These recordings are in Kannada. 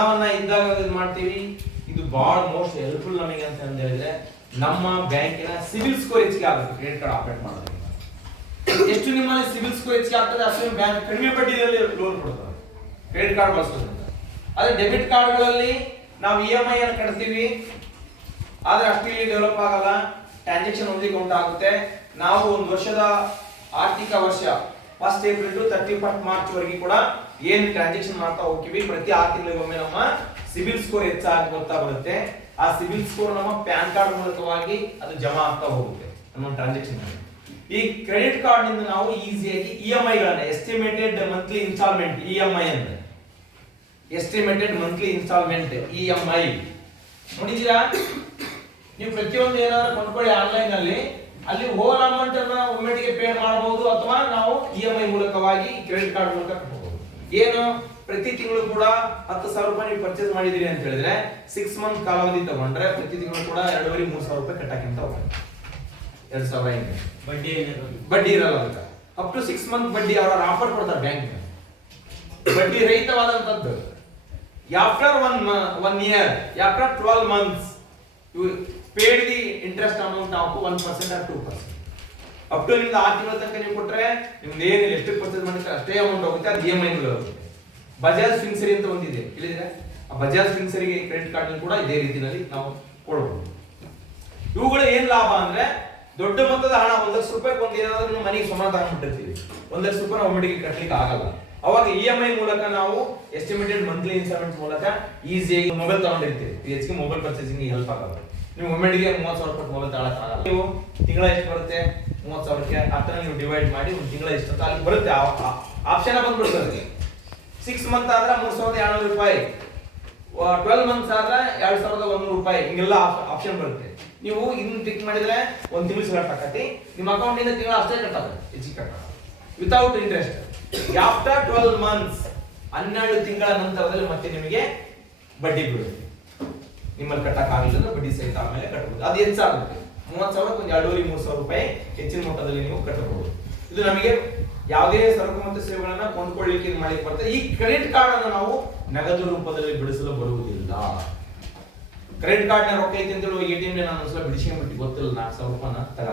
ಇದ್ದಾಗ ಇದು ಮಾಡ್ತೀವಿ. ಇದು ಬಹಳ ಮೋಸ್ಟ್ ಹೆಲ್ಪ್ಫುಲ್ ನಮಗೆ ಅಂತ ಹೇಳಿದ್ರೆ ನಮ್ಮ ಬ್ಯಾಂಕಿನ ಸಿಬಿಲ್ ಸ್ಕೋರ್ ಹೆಚ್ಚಿಗೆ ಆಗುತ್ತೆ ಕ್ರೆಡಿಟ್ ಕಾರ್ಡ್ ಆಪರೇಟ್ ಮಾಡೋದ್ರಿಂದ. ಎಷ್ಟು ನಿಮ್ಮಲ್ಲಿ ಸಿಬಿಲ್ ಸ್ಕೋರ್ ಹೆಚ್ಚಿಗೆ ಆಗ್ತದೆ ಅಷ್ಟೇ ಬ್ಯಾಂಕ್ ಕಡಿಮೆ ಬಡ್ಡಿಯಲ್ಲಿ ಲೋನ್ ಕೊಡ್ತಾರೆ ಕ್ರೆಡಿಟ್ ಕಾರ್ಡ್ ಬಳಸೋದ್ರಿಂದ. ಅದೇ ಡೆಬಿಟ್ ಕಾರ್ಡ್ಗಳಲ್ಲಿ ನಾವು EMI ಅನ್ನು ಕಟ್ತೀವಿ, ಆದ್ರೆ ಅಷ್ಟು ಡೆವಲಪ್ ಆಗಲ್ಲ, ಟ್ರಾನ್ಸಾಕ್ಷನ್ ಓನ್ಲಿ ಕೌಂಟ್ ಆಗುತ್ತೆ. ನಾವು ಒಂದು ವರ್ಷದ ಆರ್ಥಿಕ ವರ್ಷ 1st April to 31st March ವರೆಗೆ ಕೂಡ ಏನು ಟ್ರಾನ್ಸಾಕ್ಷನ್ ಮಾಡ್ತಾ ಹೋಗ್ತೀವಿ, ಪ್ರತಿ 6 ತಿಂಗಳಿಗೊಮ್ಮೆ ನಮ್ಮ ಸಿಬಿಲ್ ಸ್ಕೋರ್ ಹೆಚ್ಚಾಗ್ತಾ ಬರುತ್ತೆ. ಆ ಸಿಬಿಲ್ ಸ್ಕೋರ್ ನಮ್ಮ ಪ್ಯಾನ್ ಕಾರ್ಡ್ ಮೂಲಕವಾಗಿ ಅದು ಜಮಾ ಆಗ್ತಾ ಹೋಗುತ್ತೆ ನಮ್ಮ ಟ್ರಾನ್ಸಾಕ್ಷನ್. ಈ ಕ್ರೆಡಿಟ್ ಕಾರ್ಡ್ ನಿಂದ ನಾವು ಈಸಿಯಾಗಿ EMI ಗಳನ್ನ ಎಸ್ಟಿಮೇಟೆಡ್ ಮಂತ್ಲಿ ಇನ್ಸ್ಟಾಲ್ಮೆಂಟ್ EMI ಅಂದ್ರೆ ಎಸ್ಟಿಮೇಟೆಡ್ ಮಂತ್ಲಿ ಇನ್ಸ್ಟಾಲ್ಮೆಂಟ್ EMI ನೋಡಿದೀರಾ? ನೀವು ಪ್ರತಿಯೊಂದು ಏನಾದ್ರು ಕೊಂಡ್ಕೊಳ್ಳಿ ಆನ್ಲೈನ್ ಅಲ್ಲಿ, ಅಲ್ಲಿ ಹೋಲ್ ಅಮೌಂಟ್ ಅನ್ನ ಒಮ್ಮೆಗೆ ಪೇ ಮಾಡಬಹುದು ಅಥವಾ ನಾವು EMI ಮೂಲಕವಾಗಿ ಕ್ರೆಡಿಟ್ ಕಾರ್ಡ್ ಮೂಲಕ ಕಟ್ಟಬಹುದು. ಏನು ಪ್ರತಿ ತಿಂಗಳು ಕೂಡ 10,000 ರೂಪಾಯಿ ನೀವು ಪರ್ಚೇಸ್ ಮಾಡಿದಿರಿ ಅಂತ ಹೇಳಿದ್ರೆ 6 ಮಂತ್ ಕಾಲಾವಧಿ ತಗೊಂಡ್ರೆ ಪ್ರತಿ ತಿಂಗಳು ಕೂಡ 2,500-3,000 ರೂಪಾಯಿ ಕಟ್ಟಕ್ಕಿಂತ ಹೋಗುತ್ತೆ. 2,000 ಬಡ್ಡಿ ಇರಲ್ಲ ಅದಕ್ಕೆ. ಅಪ್ ಟು 6 ಮಂತ್ ಬಡ್ಡಿ ಅವರ ಆಫರ್ ಕೊಡ್ತಾರೆ ಬ್ಯಾಂಕ್, ಬಡ್ಡಿ ರಹಿತವಾದಂತದ್ದು. After 1 year, after 12 months you paid the interest amount of 1% or 2%. Up to ನಿಮ್ದು 6 ತಿಂಗಳ ತನಕ ನೀವು ಕೊಟ್ರೆ ನಿಮ್ದು ಏನಿಲ್ಲ ಎಷ್ಟು ಪರ್ಚೇಸ್ ಮಾಡಿದ್ರೆ ಅಷ್ಟೇ ಅಮೌಂಟ್ ಹೋಗುತ್ತೆ, ಅದು EMI ಮೇಲೆ ಹೋಗುತ್ತೆ. ಬಜಾಜ್ ಫಿನ್ಸರಿ ಅಂತ ಒಂದಿದೆ, ಹೇಳಿದ್ರೆ ಆ ಬಜಾಜ್ ಫಿನ್ಸರಿಗೆ ಕ್ರೆಡಿಟ್ ಕಾರ್ಡ್ ಕೂಡ ಇದೇ ರೀತಿಯಲ್ಲಿ ನಾವು ಕೊಡಬಹುದು. ಇವುಗಳು ಏನ್ ಲಾಭ ಅಂದ್ರೆ ದೊಡ್ಡ ಮೊತ್ತದ ಹಣ 1,00,000 ರೂಪಾಯಿ ಒಂದು ಏನಾದ್ರೂ ಮನೆಗೆ ಸುಮಾರು ತಗೊಂಡ್ಬಿಟ್ಟಿರ್ತೀವಿ, 1,00,000 ರೂಪಾಯಿ ಒಮ್ಮೆಗೆ ಕಟ್ಟಲಿಕ್ಕೆ ಆಗಲ್ಲ. ಅವಾಗ EMI ಮೂಲಕ ನಾವು ಎಸ್ಟಿಮೇಟೆಡ್ ಮಂತ್ಲಿ ಇನ್ಸ್ಟಾಲ್ಮೆಂಟ್ ಮೂಲಕ ಈಸಿಯಾಗಿ ಮೊಬೈಲ್ ತಗೊಂಡಿರ್ತೀವಿ. ಹೆಚ್ಚಿಗೆ ಮೊಬೈಲ್ ಪರ್ಚೇಸಿಂಗ್ ಹೆಲ್ಪ್ ಆಗುತ್ತೆ. ನೀವು ಒಮ್ಮೆಗೆ 30,000 ರೂಪಾಯಿ ಮೊಬೈಲ್ ತಗೊಳಕ್ ಆಗಲ್ಲ. ನೀವು ತಿಂಗಳ ಎಷ್ಟು ಬರುತ್ತೆ 30,000ಕ್ಕೆ ಅದನ್ನ ನೀವು ಡಿವೈಡ್ ಮಾಡಿ ಒಂದು ತಿಂಗಳ ಎಷ್ಟು ಅಂತ ಅಲ್ಲಿ ಬರುತ್ತೆ, ಆಪ್ಷನ್ ಬಂದ್ಬಿಡ್ತದೆ. 6 ಮಂತ್ ಆದ್ರೆ 3,200 ರೂಪಾಯಿ, 12 ಮಂತ್ಸ್ ಆದ್ರೆ 2,100 ರೂಪಾಯಿ, ಹಿಂಗೆಲ್ಲ ಆಪ್ಷನ್ ಬರುತ್ತೆ. ನೀವು ಇದನ್ನ ಕ್ಲಿಕ್ ಮಾಡಿದ್ರೆ ಒಂದು ತಿಂಗಳು ಕಟ್ಟಾಕತಿ, ನಿಮ್ಮ ಅಕೌಂಟ್ ಇಂದ ತಿಂಗಳ ಅಷ್ಟೇ ಕಟ್ಟಾಗುತ್ತೆ, ಹೆಚ್ಚಿಗೆ ಕಟ್ಟಲ್ಲ ವಿತೌಟ್ ಇಂಟ್ರೆಸ್ಟ್. ಆಫ್ಟರ್ 12 ಮಂತ್ಸ್ 12 ತಿಂಗಳ ನಂತರದಲ್ಲಿ ಮತ್ತೆ ನಿಮಗೆ ಬಡ್ಡಿ ಬೀಳುತ್ತೆ. ನಿಮ್ಮಲ್ಲಿ ಕಟ್ಟಕ್ ಆಗಲಿಲ್ಲ ಬಡ್ಡಿ ಸಹಿತ ಆಮೇಲೆ ಕಟ್ಟಬಹುದು. ಅದು ಹೆಚ್ಚಾಗುತ್ತೆ, 30,000 ಒಂದು 2,500-3,000 ರೂಪಾಯಿ ಹೆಚ್ಚಿನ ಮೊತ್ತದಲ್ಲಿ ನೀವು ಕಟ್ಟಬಹುದು. ಇದು ನಮಗೆ ಯಾವುದೇ ಸರಕು ಮತ್ತು ಸೇವೆಗಳನ್ನ ಕೊಂಡ್ಕೊಳ್ಳಿಕ್ಕೆ ಮಾಡಲಿಕ್ಕೆ ಬರ್ತದೆ. ಈ ಕ್ರೆಡಿಟ್ ಕಾರ್ಡ್ ಅನ್ನು ನಾವು ನಗದು ರೂಪದಲ್ಲಿ ಬಿಡಿಸಲು ಬರುವುದಿಲ್ಲ. ಕ್ರೆಡಿಟ್ ಕಾರ್ಡ್ ನ ರೊಕ್ಕ ಐತಿ ಅಂತ ಹೇಳಿ ATM ನಾನು ಒಂದ್ಸಲ ಬಿಡಿಸ್ಕೊಂಡ್ಬಿಟ್ಟು ಗೊತ್ತಿಲ್ಲ 4,000 ರೂಪಾಯಿನ ತಗ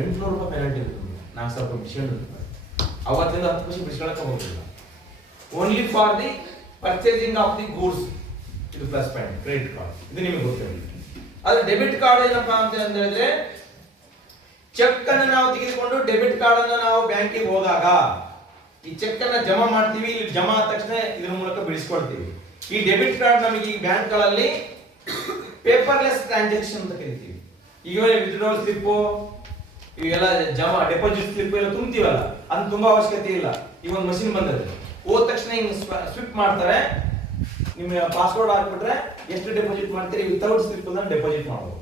800 ರೂಪಾಯಿ ಪೆನಾಲ್ಟಿ ಇರುತ್ತೆ. 4,000 ರೂಪಾಯಿ ಬಿಡಿಸ್ಕೊಂಡು ಅವತ್ತಿಂದ 10% ಬಿಡಿಸ್ಕೊಳಕ್ಕೆ ಹೋಗುದಿಲ್ಲ. Only for the purchasing of the goods ಇದು ಪ್ಲಸ್ ಪಾಯಿಂಟ್ ಕ್ರೆಡಿಟ್ ಕಾರ್ಡ್, ಇದು ನಿಮಗೆ ಗೊತ್ತಿರಲಿ. ಆದ್ರೆ ಡೆಬಿಟ್ ಕಾರ್ಡ್ ಏನಪ್ಪಾ ಅಂತ ಹೇಳಿದ್ರೆ ಚೆಕ್ ಅನ್ನು ನಾವು ತೆಗೆದುಕೊಂಡು ಡೆಬಿಟ್ ಕಾರ್ಡ್ ಅನ್ನು ನಾವು ಬ್ಯಾಂಕಿಗೆ ಹೋದಾಗ ಈ ಚೆಕ್ ಅನ್ನ ಜಮಾ ಮಾಡ್ತೀವಿ. ಇಲ್ಲಿ ಜಮಾ ಆದ ತಕ್ಷಣ ಇದ್ರ ಮೂಲಕ ಬಿಡಿಸ್ಕೊಳ್ತೀವಿ. ಈ ಡೆಬಿಟ್ ಕಾರ್ಡ್ ನಮಗೆ ಈ ಬ್ಯಾಂಕ್ ಗಳಲ್ಲಿ ಪೇಪರ್ಲೆಸ್ ಟ್ರಾನ್ಸಾಕ್ಷನ್ ಅಂತ ಕರಿತೀವಿ. ಈಗ ವಿತ್ಡ್ರಾವಲ್ ಸ್ಲಿಪ್ ಇವೆಲ್ಲ ಜಮಾ ಡೆಪಾಸಿಟ್ ಸ್ಲಿಪ್ ಎಲ್ಲ ತುಂಬ್ತೀವಲ್ಲ, ಅದು ತುಂಬಾ ಅವಶ್ಯಕತೆ ಇಲ್ಲ. ಈ ಒಂದು ಮಷಿನ್ ಬಂದದೆ, ಹೋದ ತಕ್ಷಣ ಹಿಂಗ್ ಸ್ವಿಪ್ ಮಾಡ್ತಾರೆ, ನಿಮ್ಮ ಪಾಸ್ವರ್ಡ್ ಹಾಕ್ಬಿಟ್ರೆ ಎಷ್ಟು ಡೆಪಾಸಿಟ್ ಮಾಡ್ತೀರಿ ವಿತೌಟ್ ಸ್ಲಿಪ್ ಅನ್ನ ಡೆಪಾಸಿಟ್ ಮಾಡಬಹುದು.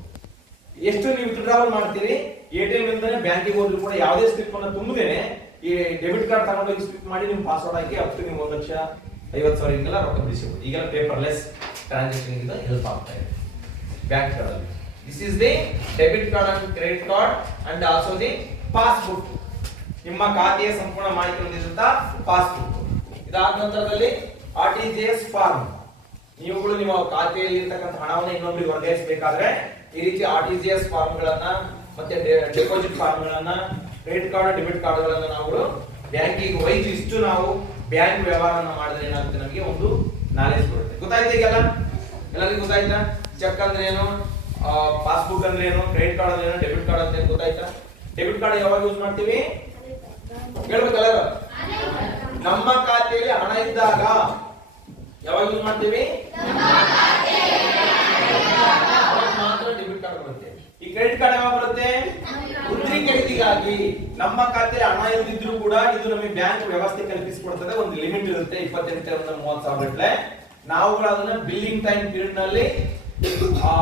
ಎಷ್ಟು ನೀವು ವಿತ್ಡ್ರಾವಲ್ ಮಾಡ್ತೀರಿ ATM ಇಂದನೇ ಬ್ಯಾಂಕಿಗೆ ಹೋದ್ರು ಕೂಡ ಯಾವುದೇ ಸ್ಲಿಪ್ ಅನ್ನು ತುಂಬದೇನೆ ಈ ಡೆಬಿಟ್ ಕಾರ್ಡ್ ತಗೊಂಡೋಗಿ ಸ್ಲಿಪ್ ಮಾಡಿ ನಿಮ್ಮ ಪಾಸ್ವರ್ಡ್ ಹಾಕಿ ಅಪ್ ಟು ನೀವು 1,50,000 ಹಿಂಗೆಲ್ಲ ರೊಕ್ಕ ಬಿಡಿಸಬಹುದು. ಈಗೆಲ್ಲ ಪೇಪರ್ಲೆಸ್ ಟ್ರಾನ್ಸಾಕ್ಷನ್ ಇಂದ ಹೆಲ್ಪ್ ಆಗ್ತಾ ಇದೆ ಬ್ಯಾಂಕ್ ಗಳಲ್ಲಿ. This is the debit card and credit card and also the passbook, ನಿಮ್ಮ ಖಾತೆಯ ಸಂಪೂರ್ಣ ಮಾಹಿತಿ ಹೊಂದಿರುವಂತ ಪಾಸ್ಬುಕ್. ಇದಾದ ನಂತರದಲ್ಲಿ RTGS ಫಾರ್ಮ್, ನೀವುಗಳು ನಿಮ್ಮ ಖಾತೆಯಲ್ಲಿ ಇರತಕ್ಕಂತ ಹಣವನ್ನು ಇನ್ನೊಬ್ಬರಿಗೆ ವರ್ಗಾಯಿಸಬೇಕಾದ್ರೆ ಈ ರೀತಿ RTGS ಫಾರ್ಮ್ ಗಳನ್ನ ಮತ್ತೆ ಡೆಪಾಸಿಟ್ ಫಾರ್ಮ್ ಗಳನ್ನ ಕ್ರೆಡಿಟ್ ಕಾರ್ಡ್ ಡೆಬಿಟ್ ಕಾರ್ಡ್ ಗಳನ್ನ ನಾವು ಬ್ಯಾಂಕಿಗೆ ಒಯ್ದು ಇಷ್ಟು ನಾವು ಬ್ಯಾಂಕ್ ವ್ಯವಹಾರನ ಮಾಡಿದ್ರೆ ಏನಾಗುತ್ತೆ ನಮಗೆ ಒಂದು ನಾಲೆಜ್ ಬರುತ್ತೆ. ಗೊತ್ತಾಯ್ತಾ? ಈಗೆಲ್ಲ ಎಲ್ಲರಿಗೂ ಗೊತ್ತಾಯ್ತಾ? ಚೆಕ್ ಅಂದ್ರೆ ಏನು, ಪಾಸ್ಬುಕ್ ಅಂದ್ರೆ ಏನು, ಕ್ರೆಡಿಟ್ ಕಾರ್ಡ್ ಅಂದ್ರೆ ಏನು, ಡೆಬಿಟ್ ಕಾರ್ಡ್ ಅಂತ ಗೊತ್ತಾಯ್ತಾ? ಡೆಬಿಟ್ ಕಾರ್ಡ್ ಯಾವಾಗ ಯೂಸ್ ಮಾಡ್ತೀವಿ ಹೇಳ್ಬೇಕಲ್ಲ, ನಮ್ಮ ಖಾತೆಯಲ್ಲಿ ಹಣ ಇದ್ದಾಗ ಯಾವಾಗ ಯೂಸ್ ಮಾಡ್ತೀವಿ, ಮಾತ್ರ ಡೆಬಿಟ್ ಕಾರ್ಡ್ ಬರುತ್ತೆ. ಈ ಕ್ರೆಡಿಟ್ ಕಾರ್ಡ್ ಯಾವಾಗ ಬರುತ್ತೆ, ಉದ್ರಿ ಖರೀದಿಗಾಗಿ. ನಮ್ಮ ಖಾತೆಯಲ್ಲಿ ಹಣ ಇಲ್ಲದಿದ್ರು ಕೂಡ ಇದು ನಮಗೆ ಬ್ಯಾಂಕ್ ವ್ಯವಸ್ಥೆ ಕಲ್ಪಿಸಿಕೊಡ್ತದೆ. ಒಂದು ಲಿಮಿಟ್ ಇರುತ್ತೆ 28,000-30,000 ಗಟ್ಟಲೆ. ನಾವುಗಳು ಅದನ್ನ ಬಿಲ್ಲಿಂಗ್ ಟೈಮ್ ಪೀರಿಯಡ್ ನಲ್ಲಿ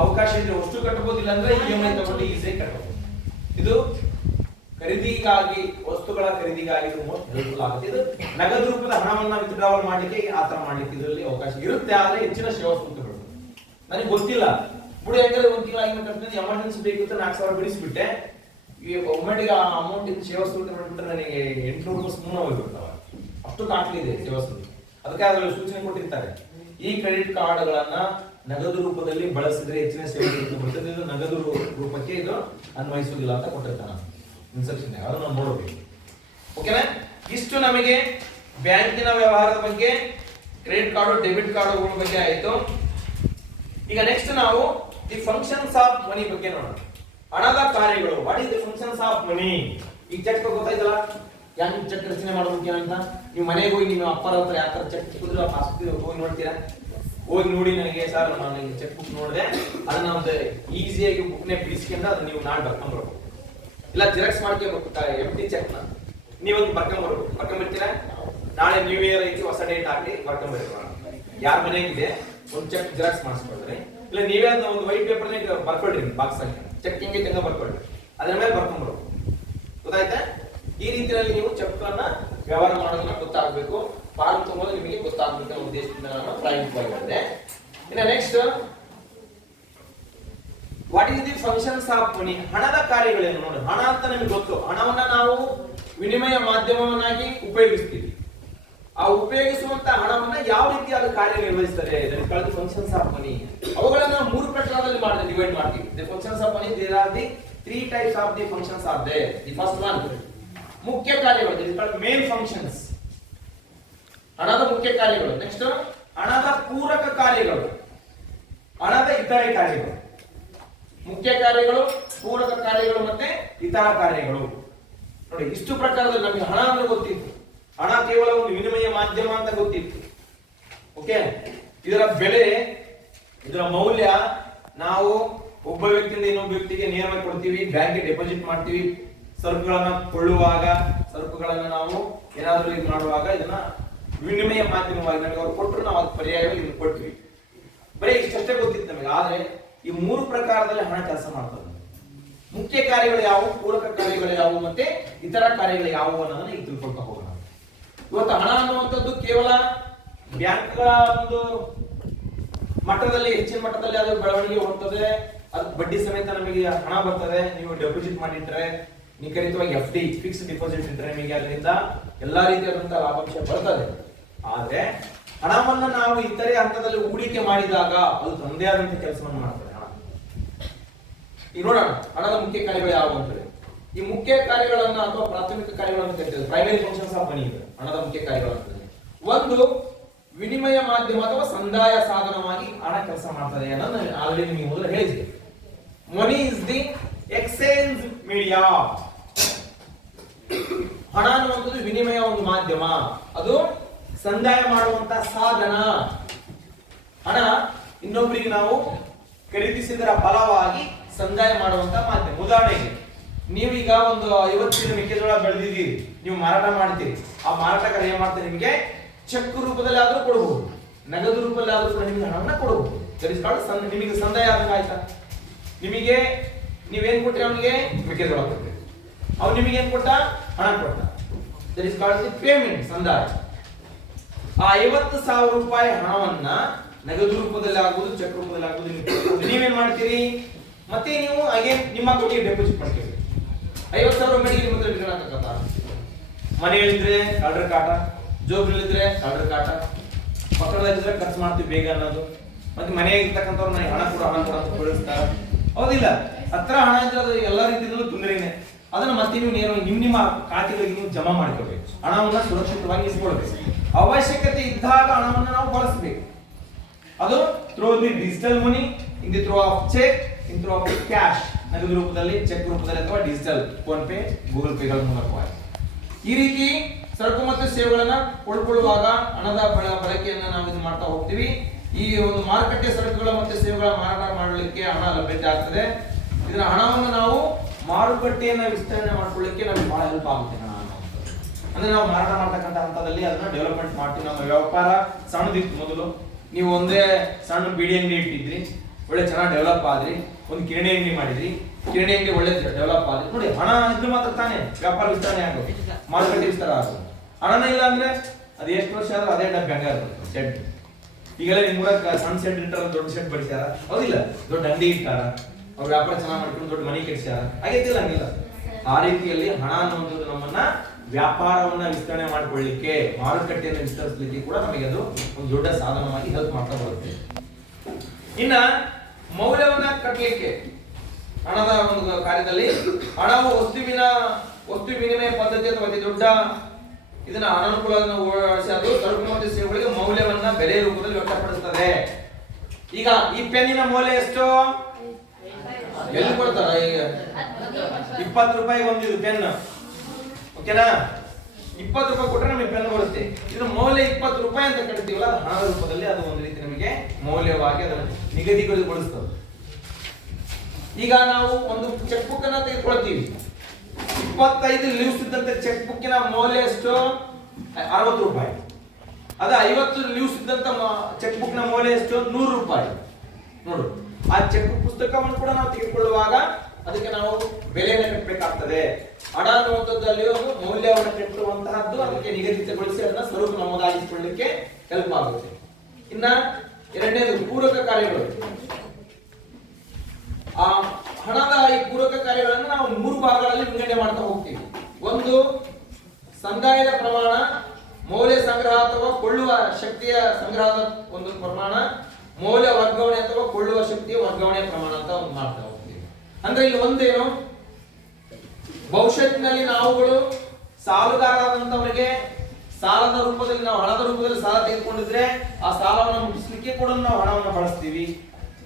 ಅವಕಾಶ ಇದ್ರೆ ಅಷ್ಟು ಕಟ್ಟಬಹುದಿಲ್ಲ ಅಂದ್ರೆ EMI ತಗೊಂಡು ಈಸಿಯಾಗಿ ಕಟ್ಟಬಹುದು. ಇದು ಖರೀದಿಗಾಗಿ, ವಸ್ತುಗಳ ಖರೀದಿಗಾಗಿ ಇದು ಮೋಸ್ಟ್ ಹೆಲ್ಪ್ಫುಲ್ ಆಗುತ್ತೆ. ಇದು ನಗದು ರೂಪದ ಹಣವನ್ನ ವಿತ್ಡ್ರಾವಲ್ ಮಾಡ್ಲಿಕ್ಕೆ ಆತರ ಮಾಡ್ಲಿಕ್ಕೆ ಇದರಲ್ಲಿ ಅವಕಾಶ ಇರುತ್ತೆ. ಆದ್ರೆ ಹೆಚ್ಚಿನ ಸೇವಾ ಶುಲ್ಕಗಳು ನನಗೆ ಗೊತ್ತಿಲ್ಲ ಬಿಡು, ಹೆಂಗಾದ್ರೆ ಒಂದು ತಿಂಗಳ ಆಗಿನ ಕಟ್ಟಿದ್ರೆ ಎಮರ್ಜೆನ್ಸಿ ಬೇಕು ಅಂತ 4,000 ಬಿಡಿಸ್ಬಿಟ್ಟೆ. ಈ ಒಮ್ಮೆಗೆ ಆ ಅಮೌಂಟ್ ಇಂದ ಸೇವಾ ಶುಲ್ಕ ನೋಡ್ಬಿಟ್ರೆ ನನಗೆ 800 ರೂಪಾಯಿ ಸುಮ್ಮನೆ ಹೋಗ್ಬಿಡ್ತಾವ, ಅಷ್ಟು ಕಾಟ್ಲಿ ಇದೆ ಸೇವಾ ಶುಲ್ಕ. ಅದಕ್ಕೆ ಅದರಲ್ಲಿ ಸೂಚನೆ ಕೊಟ್ಟಿರ್ತಾರೆ ಈ ಕ್ರೆಡಿಟ್ ಕಾರ್ಡ್ಗಳನ್ನ ನಗದು ರೂಪದಲ್ಲಿ ಬಳಸಿದ್ರೆ ಹೆಚ್ಚಿನ ಸೇವೆ ಬರ್ತದೆ. ಇದು ನಗದು ರೂಪಕ್ಕೆ ಇದು ಅನ್ವಯಿಸುವುದಿಲ್ಲ ಅಂತ ಕೊಟ್ಟಿರ್ತಾನೆ ಇನ್ಸ್ಟ್ರಕ್ಷನ್, ಅದನ್ನ ನಾವು ನೋಡಬೇಕು. ಓಕೆನಾ? ಇಷ್ಟು ನಮಗೆ ಬ್ಯಾಂಕಿನ ವ್ಯವಹಾರದ ಬಗ್ಗೆ, ಕ್ರೆಡಿಟ್ ಕಾರ್ಡ್ ಡೆಬಿಟ್ ಕಾರ್ಡ್ಗಳ ಬಗ್ಗೆ ಆಯ್ತು. ಈಗ ನೆಕ್ಸ್ಟ್ ನಾವು ದಿ ಫಂಕ್ಷನ್ಸ್ ಆಫ್ ಮನಿ ಬಗ್ಗೆ ನೋಡೋಣ. ಹಣದ ಕಾರ್ಯಗಳು. What is the functions of ಮನಿ? ಈ ಚೆಕ್ ಗೊತ್ತಾಯ್ತಲ್ಲ, ಯಾಕೆ ಚೆಕ್ ರಚನೆ ಮಾಡೋದಕ್ಕೆ ಅಂತ. ನೀವು ಮನೆಗೆ ಹೋಗಿ ನಿಮ್ಮ ಅಪ್ಪರ ಹತ್ರ ಯಾವ ತರ ಚೆಕ್ ಸಿಕ್ಕಿದ್ರೆ ಹೋಗಿ ನೋಡ್ತೀರಾ? ಹೋಗಿ ನೋಡಿ, ನನಗೆ ಸರ್ ನಾನು ಚೆಕ್ ಬುಕ್ ನೋಡಿದೆ, ಅದನ್ನ ಒಂದು ಈಸಿಯಾಗಿ ಬುಕ್ನೇ ಬಿಡಿಸ್ಕೊಂಡು ಅದನ್ನ ನೀವು ನಾಳೆ ಬರ್ಕೊಂಡ್ಬರ್ಬೇಕು, ಇಲ್ಲ ಜೆರಾಕ್ಸ್ ಮಾಡ್ಕೋಬೇಕು. ಎಂಟಿ ಚೆಕ್ ನ ನೀವೊಂದು ಬರ್ಕೊಂಡ್ಬರ್ತೀರಾ. ನಾಳೆ ನ್ಯೂ ಇಯರ್ ಐತಿ, ಹೊಸ ಡೇಟ್ ಹಾಕಿ ಬರ್ಕೊಂಡ್ಬರ್ತೀರ. ಯಾರ ಮನೆಗಿದೆ ಒಂದು ಚೆಕ್ ಜೆರಾಕ್ಸ್ ಮಾಡಿಸ್ಕೊಳ್ರಿ, ಇಲ್ಲ ನೀವೇ ಒಂದು ವೈಟ್ ಪೇಪರ್ ಬರ್ಕೊಳ್ರಿ, ಬಾಕ್ಸ್ ಹಾಕಿ ಚೆಕ್ ಹಿಂಗೆ ಬರ್ಕೊಳ್ರಿ, ಅದ್ರ ಮೇಲೆ ಬರ್ಕೊಂಡ್ಬರ್ಬೇಕು. ಗೊತ್ತಾಯ್ತಾ? ಈ ರೀತಿಯಲ್ಲಿ ನೀವು ಚೆಕ್ ಅನ್ನ ವ್ಯವಹಾರ ಮಾಡೋದನ್ನ ಗೊತ್ತಾಗಬೇಕು, ಪಾಲು ತುಂಬೋದು ನಿಮಗೆ ಗೊತ್ತಾಗಬೇಕು ಅನ್ನೋ ಉದ್ದೇಶದಿಂದ ನಾನು ಪ್ರಾರಂಭಿಸಿದೆ. ಇನ್ನು next, what is the functions of ಮನಿ? ಹಣದ ಕಾರ್ಯಗಳೇನು ನೋಡಿ. ಹಣ ಅಂತ ನಿಮಗೆ ಗೊತ್ತು. ಹಣವನ್ನ ನಾವು ವಿನಿಮಯ ಮಾಧ್ಯಮವನ್ನಾಗಿ ಉಪಯೋಗಿಸ್ತೀವಿ. ಆ ಉಪಯೋಗಿಸುವಂತ ಹಣವನ್ನ ಯಾವ ರೀತಿ ಅದು ಕಾರ್ಯನಿರ್ವಹಿಸ್ತದೆ, ಫಂಕ್ಷನ್ಸ್ ಆಫ್ ಮನಿ. ಅವುಗಳನ್ನ ಮೂರು ಪ್ರಕಾರದಲ್ಲಿ ಡಿವೈಡ್ ಮಾಡ್ತೀವಿ. The functions of money, there are the 3 types of the functions are there. The first one, ಮುಖ್ಯ ಕಾರ್ಯಗಳು, this is called main functions. ಹಣದ ಮುಖ್ಯ ಕಾರ್ಯಗಳು. ನೆಕ್ಸ್ಟ್, ಹಣದ ಪೂರಕ ಕಾರ್ಯಗಳು, ಹಣದ ಇತರೆ ಕಾರ್ಯಗಳು. ಮುಖ್ಯ ಕಾರ್ಯಗಳು, ಪೂರಕ ಕಾರ್ಯಗಳು ಮತ್ತೆ ಇತರ ಕಾರ್ಯಗಳು. ನೋಡಿ, ಇಷ್ಟು ಪ್ರಕಾರದಲ್ಲಿ ನಮಗೆ ಹಣ ಅಂದ್ರೆ ಗೊತ್ತಿತ್ತು. ಹಣ ಕೇವಲ ಒಂದು ವಿನಿಮಯ ಮಾಧ್ಯಮ ಅಂತ ಗೊತ್ತಿತ್ತು. ಓಕೆ, ಇದರ ಬೆಲೆ, ಇದರ ಮೌಲ್ಯ ನಾವು ಒಬ್ಬ ವ್ಯಕ್ತಿಯಿಂದ ಇನ್ನೊಬ್ಬ ವ್ಯಕ್ತಿಗೆ ನೇರವಾಗಿ ಕೊಡ್ತೀವಿ, ಬ್ಯಾಂಕ್ಗೆ ಡೆಪಾಸಿಟ್ ಮಾಡ್ತೀವಿ. ಸರಕುಗಳನ್ನ ಕೊಳ್ಳುವಾಗ, ಸರಕುಗಳನ್ನ ನಾವು ಏನಾದರೂ ಇದು ಮಾಡುವಾಗ ಇದನ್ನ ವಿನಿಮಯ ಮಾಧ್ಯಮವಾಗಿ ನಮಗೆ ಅವ್ರು ಕೊಟ್ಟರು, ನಾವು ಅದು ಪರ್ಯಾಯವಾಗಿ ಇದನ್ನು ಕೊಡ್ತೀವಿ. ಬರೀ ಇಷ್ಟಷ್ಟೇ ಗೊತ್ತಿತ್ತು ನಮಗೆ. ಆದ್ರೆ ಈ ಮೂರು ಪ್ರಕಾರದಲ್ಲಿ ಹಣ ಕೆಲಸ ಮಾಡ್ತದೆ. ಮುಖ್ಯ ಕಾರ್ಯಗಳು ಯಾವುವು, ಪೂರಕ ಕಾರ್ಯಗಳು ಯಾವುವು, ಮತ್ತೆ ಇತರ ಕಾರ್ಯಗಳು ಯಾವುವು ಅನ್ನೋದನ್ನ ಈಗ ತಿಳ್ಕೊಳ್ತಾ ಹೋಗೋಣ. ಇವತ್ತು ಹಣ ಅನ್ನುವಂಥದ್ದು ಕೇವಲ ಬ್ಯಾಂಕ್ಗಳ ಒಂದು ಮಟ್ಟದಲ್ಲಿ, ಹೆಚ್ಚಿನ ಮಟ್ಟದಲ್ಲಿ ಅದು ಬೆಳವಣಿಗೆ ಹೊಂದದೆ, ಅದು ಬಡ್ಡಿ ಸಮೇತ ನಮಗೆ ಹಣ ಬರ್ತದೆ. ನೀವು ಡೆಪಾಸಿಟ್ ಮಾಡಿಟ್ರೆ, ನಿಖರಿತವಾಗಿ FD ಫಿಕ್ಸ್ ಡಿಪಾಸಿಟ್ ಇಟ್ಟರೆ ನಿಮಗೆ ಅದರಿಂದ ಎಲ್ಲಾ ರೀತಿಯಾದಂತಹ ಲಾಭಾಂಶ ಬರ್ತದೆ. ಆದ್ರೆ ಹಣವನ್ನ ನಾವು ಇತರೆ ಹಂತದಲ್ಲಿ ಹೂಡಿಕೆ ಮಾಡಿದಾಗ ಅದು ತಂದೆ ಆದಂತ ಕೆಲಸವನ್ನು ಮಾಡ್ತದೆ ಹಣ. ಈಗ ನೋಡೋಣ ಹಣದ ಮುಖ್ಯ ಕಾರ್ಯಗಳು ಯಾವುವು ಅಂತೇಳಿ. ಈ ಮುಖ್ಯ ಕಾರ್ಯಗಳನ್ನ ಅಥವಾ ಪ್ರಾಥಮಿಕ ಕಾರ್ಯಗಳನ್ನು ಕರೀತಾರೆ, ಪ್ರೈಮರಿ ಫಂಕ್ಷನ್ಸ್ ಆಫ್ ಮನಿ. ಹಣದ ಮುಖ್ಯ ಕಾರ್ಯಗಳು ಅಂತಂದ್ರೆ ಒಂದು ವಿನಿಮಯ ಮಾಧ್ಯಮ ಅಥವಾ ಸಂದಾಯ ಸಾಧನವಾಗಿ ಹಣ ಕೆಲಸ ಮಾಡ್ತದೆ ಅನ್ನೋದು ಆಲ್ರೆಡಿ ನಿಮಗೆ ಮೊದಲು ಹೇಳಿದೆ. Money is the exchange media. ಹಣ ಅನ್ನುವಂಥದ್ದು ವಿನಿಮಯ ಒಂದು ಮಾಧ್ಯಮ, ಅದು ಸಂದಾಯ ಮಾಡುವಂತ ಸಾಧನ. ಹಣ ಇನ್ನೊಬ್ಬರಿಗೆ ನಾವು ಖರೀದಿಸಿದರ ಫಲವಾಗಿ ಸಂದಾಯ ಮಾಡುವಂತ ಮಾಧ್ಯಮ. ಉದಾಹರಣೆಗೆ ನೀವೀಗ ಒಂದು 50 ಕಿಲೋ ಮೆಕ್ಕೆಜೋಳ ಬೆಳೆದಿದ್ದೀರಿ, ನೀವು ಮಾರಾಟ ಮಾಡ್ತೀರಿ. ಆ ಮಾರಾಟಗಾರ ಏನ್ ಮಾಡ್ತಾರೆ, ನಿಮಗೆ ಚೆಕ್ ರೂಪದಲ್ಲಿ ಆದ್ರೂ ಕೊಡಬಹುದು, ನಗದು ರೂಪದಲ್ಲಿ ಆದ್ರೂ ಕೂಡ ನಿಮಗೆ ಹಣವನ್ನ ಕೊಡಬಹುದು. ನಿಮಗೆ ಸಂದಾಯ ಆದಂಗ ಆಯ್ತಾ? ನಿಮಗೆ ನೀವೇನ್ ಕೊಟ್ರಿ, ಅವನಿಗೆ ಮೆಕ್ಕೆಜೋಳ ಕೊಟ್ರಿ, ಅವ್ನು ನಿಮಗೆ ಏನ್ ಕೊಟ್ಟ, ಹಣ ಕೊಟ್ಟ. That is called the payment, ಸಂದಾಯ. ಆ 50,000 ರೂಪಾಯಿ ಹಣವನ್ನ ನಗದು ರೂಪದಲ್ಲಿ ಆಗುವುದು, ಚೆಕ್ ರೂಪದಲ್ಲಿ ಆಗುವುದು, ನೀವೇನ್ ಮಾಡ್ತೀರಿ, ಮತ್ತೆ ನೀವು ಅಗೇನ್ ನಿಮ್ಮ ಅಕೌಂಟ್ಗೆ ಡೆಪಾಸಿಟ್ ಮಾಡ್ತೀರಿ. 50,000 ಒಮ್ಮೆಗೆ ನಿಮ್ಮ ಹತ್ರ ಇಟ್ಕೊಳ್ಳೋಕ್ಕಾಗತ್ತ? ಮನೆಯಲ್ಲಿದ್ರೆ ಆರ್ಡರ್ ಕಾಟ, ಜೋಬ್ರಲ್ಲಿದ್ರೆ ಆರ್ಡರ್ ಕಾಟ, ಪಕ್ಕದಲ್ಲಿದ್ರೆ ಖರ್ಚು ಮಾಡ್ತೀವಿ ಬೇಗ ಅನ್ನೋದು. ಮತ್ತೆ ಮನೆಯಾಗ ಇರ್ತಕ್ಕಂಥವ್ರು ನನಗೆ ಹಣ ಕೊಡು ಅಂತ ಕಳಿಸ್ತಾರೆ, ಹೌದಿಲ್ಲ? ಹತ್ರ ಹಣ ಇದ್ರೆ ಅದು ಎಲ್ಲ ರೀತಿಯಲ್ಲೂ ತೊಂದರೆನೆ. ಅದನ್ನ ಮತ್ತೆ ನೀವು ನೇರವಾಗಿ ನಿಮ್ಮ ಖಾತೆಗಳಿಗೆ ನೀವು ಜಮಾ ಮಾಡ್ಕೋಬೇಕು. ಹಣವನ್ನ ಸುರಕ್ಷಿತವಾಗಿ ಇಸ್ಕೊಳ್ಬೇಕು. ಅವಶ್ಯಕತೆ ಇದ್ದಾಗ ಹಣವನ್ನ ನಾವು ಬಳಸಬೇಕು. ಅದು through the digital money, in the through of cheque, in through of cash, ನಗದು ರೂಪದಲ್ಲಿ, ಚೆಕ್ ರೂಪದಲ್ಲಿ ಅಥವಾ ಡಿಜಿಟಲ್ ಫೋನ್ ಪೇ, ಗೂಗಲ್ ಪೇಗಳ ಮೂಲಕವಾಗಿ. ಈ ರೀತಿ ಸರಕು ಮತ್ತು ಸೇವೆಗಳನ್ನ ಕೊಳ್ಳುವಾಗ ಹಣದ ಬಳಕೆಯನ್ನ ನಾವು ಇದು ಮಾಡ್ತಾ ಹೋಗ್ತೀವಿ. ಈ ಒಂದು ಮಾರುಕಟ್ಟೆ ಸರಕುಗಳ ಮತ್ತು ಸೇವೆಗಳ ಮಾರಾಟ ಮಾಡಲಿಕ್ಕೆ ಹಣ ಲಭ್ಯತೆ ಆಗ್ತದೆ. ಇದರ ಹಣವನ್ನು ನಾವು ಮಾರುಕಟ್ಟೆಯನ್ನ ವಿಸ್ತರಣೆ ಮಾಡ್ಕೊಳ್ಳಿಕ್ಕೆ ನಮಗೆ ಬಹಳ ಹೆಲ್ಪ್ ಆಗುತ್ತೆ. ಹಣ ಅಂದ್ರೆ ನಾವು ಮಾರಾಟ ಮಾಡ್ತಕ್ಕಂಥ ಹಂತದಲ್ಲಿ ಅದನ್ನ ಡೆವಲಪ್ಮೆಂಟ್ ಮಾಡ್ತೀವಿ. ನಮ್ಮ ವ್ಯಾಪಾರ ಸಣ್ಣದಿತ್ತು ಮೊದಲು, ನೀವು ಒಂದೇ ಸಣ್ಣ ಬಿಡಿ ಅಂಗಡಿ ಇಟ್ಟಿದ್ರಿ, ಒಳ್ಳೆ ಚೆನ್ನಾಗಿ ಡೆವಲಪ್ ಆದ್ರಿ. ಒಂದು ಕಿರಣಿ ಅಂಗಡಿ ಮಾಡಿದ್ರಿ, ಕಿರಣಿ ಅಂಗಡಿ ಒಳ್ಳೆ ಡೆವಲಪ್ ಆದ್ರಿ. ನೋಡಿ, ಹಣ ಇದ್ರೆ ಮಾತ್ರ ತಾನೇ ವ್ಯಾಪಾರ ವಿಸ್ತರಣೆ ಆಗೋದು, ಮಾರುಕಟ್ಟೆ ವಿಸ್ತಾರ ಆಗೋದು. ಹಣನೇ ಇಲ್ಲ ಅಂದ್ರೆ ಅದು ಎಷ್ಟು ವರ್ಷ ಆದ್ರೂ ಅದೇ ಡಬ್ಬಿ ಹಂಗ ಇರುತ್ತೆ ಶೆಡ್. ಈಗೆಲ್ಲ ನಿಮ್ಮೂರ ಸಣ್ಣ ಶೆಡ್ ಇಟ್ಟಾರ, ದೊಡ್ಡ ಶೆಡ್ ಬಡಿಸ್ಯಾರ, ಹೌದಿಲ್ಲ? ದೊಡ್ಡ ಅಂಗಡಿ ಇಟ್ಟಾರ, ಅವ್ರ ವ್ಯಾಪಾರ ಚೆನ್ನಾಗಿ ಮಾಡ್ಕೊಂಡು ದೊಡ್ಡ ಮನೆ ಕಟ್ಸ್ಯಾರ, ಆಗೈತಿಲ್ಲ? ಹಂಗಿಲ್ಲ. ಆ ರೀತಿಯಲ್ಲಿ ಹಣ ಅನ್ನುವಂಥದ್ದು ನಮ್ಮನ್ನ ವ್ಯಾಪಾರವನ್ನ ವಿಸ್ತರಣೆ ಮಾಡಿಕೊಳ್ಳಿಕ್ಕೆ, ಮಾರುಕಟ್ಟೆಯನ್ನು ವಿಸ್ತರಿಸಲಿಕ್ಕೆ ಕೂಡ ನಮಗೆ ಅದು ಒಂದು ದೊಡ್ಡ ಸಾಧನವಾಗಿ ಹೆಲ್ಪ್ ಮಾಡ್ತಾ ಬರುತ್ತೆ. ಇನ್ನ ಮೌಲ್ಯವನ್ನ ಕಟ್ಟಲಿಕ್ಕೆ ಹಣದ ಒಂದು ಕಾರ್ಯದಲ್ಲಿ ಹಣವು ವಸ್ತು ವಿನಿಮಯ ಪದ್ಧತಿ ಅಥವಾ ಅತಿ ದೊಡ್ಡ ಇದನ್ನ ಅನಾನುಕೂಲವನ್ನು ಅದು ಸರಕು ಮತ್ತು ಸೇವೆಗಳಿಗೆ ಮೌಲ್ಯವನ್ನ ಬೆಲೆ ರೂಪದಲ್ಲಿ ವ್ಯಕ್ತಪಡಿಸುತ್ತದೆ. ಈಗ ಈ ಪೆನ್ನಿನ ಮೌಲ್ಯ ಎಷ್ಟು? ಎಲ್ಲಿ ಕೊಡ್ತಾರ? ಈಗ 20 ರೂಪಾಯಿ ಒಂದಿದು ಪೆನ್, ಓಕೆನಾ? 20 ರೂಪಾಯಿ ಕೊಟ್ಟರೆ ನಮಗೆ ಪೆನ್ ಬರುತ್ತೆ. ಇದು ಮೌಲ್ಯ 20 ರೂಪಾಯಿ ಅಂತ ಕಟ್ತೀವಲ್ಲ, ಅದು ಹಣದ ರೂಪದಲ್ಲಿ ಅದು ಒಂದು ರೀತಿ ನಮಗೆ ಮೌಲ್ಯವಾಗಿ ಅದನ್ನು ನಿಗದಿಗೊಳಿಸ್ತದೆ. ಈಗ ನಾವು ಒಂದು ಚೆಕ್ ಬುಕ್ ಅನ್ನ ತೆಗೆದುಕೊಳ್ತೀವಿ, 25 ಲೀವ್ಸ್ ಇದ್ದಂತ ಚೆಕ್ ಬುಕ್ಕಿನ ಮೌಲ್ಯ ಎಷ್ಟು? 60 ರೂಪಾಯಿ. ಅದ 50 ಲೀವ್ಸ್ ಇದ್ದಂತ ಚೆಕ್ ಬುಕ್ ನ ಮೌಲ್ಯ ಎಷ್ಟು? 100 ರೂಪಾಯಿ. ನೋಡು, ಆ ಚೆಕ್ ಬುಕ್ ಪುಸ್ತಕವನ್ನು ಕೂಡ ನಾವು ತೆಗೆದುಕೊಳ್ಳುವಾಗ ಅದಕ್ಕೆ ನಾವು ಬೆಲೆಯನ್ನು ಕಟ್ಟಬೇಕಾಗ್ತದೆ. ಹಣ ಅನ್ನುವಂಥದ್ದಲ್ಲಿ ಒಂದು ಮೌಲ್ಯವನ್ನು ಕಟ್ಟುವಂತಹದ್ದು, ಅದಕ್ಕೆ ನಿಗದಿತಗೊಳಿಸಿ ಅದನ್ನ ಸ್ವರೂಪ ನಮೂದಾಗಿಸಿಕೊಳ್ಳಲಿಕ್ಕೆ ಹೆಲ್ಪ್ ಆಗುತ್ತೆ. ಇನ್ನ ಎರಡನೇದು ಪೂರಕ ಕಾರ್ಯಗಳು. ಆ ಹಣದ ಈ ಪೂರಕ ಕಾರ್ಯಗಳನ್ನು ನಾವು 3 ಭಾಗಗಳಲ್ಲಿ ವಿಂಗಡಣೆ ಮಾಡ್ತಾ ಹೋಗ್ತೀವಿ. ಒಂದು, ಸಂದಾಯದ ಪ್ರಮಾಣ, ಮೌಲ್ಯ ಸಂಗ್ರಹ ಅಥವಾ ಕೊಳ್ಳುವ ಶಕ್ತಿಯ ಸಂಗ್ರಹದ ಒಂದು ಪ್ರಮಾಣ, ಮೌಲ್ಯ ವರ್ಗಾವಣೆ ಅಥವಾ ಕೊಳ್ಳುವ ಶಕ್ತಿಯ ವರ್ಗಾವಣೆ ಪ್ರಮಾಣ ಅಂತ ಒಂದು ಮಾಡ್ತಾ ಹೋಗ್ತೀವಿ. ಅಂದ್ರೆ ಇಲ್ಲಿ ಒಂದೇನು, ಭವಿಷ್ಯತ್ತಿನಲ್ಲಿ ನಾವುಗಳು ಸಾಲಗಾರರಾದಂತವರಿಗೆ ಸಾಲದ ರೂಪದಲ್ಲಿ, ನಾವು ಹಣದ ರೂಪದಲ್ಲಿ ಸಾಲ ತೆಗೆದುಕೊಂಡಿದ್ರೆ ಆ ಸಾಲವನ್ನು ಮುಗಿಸ್ಲಿಕ್ಕೆ ಕೂಡ ನಾವು ಹಣವನ್ನು ಬಳಸ್ತೀವಿ.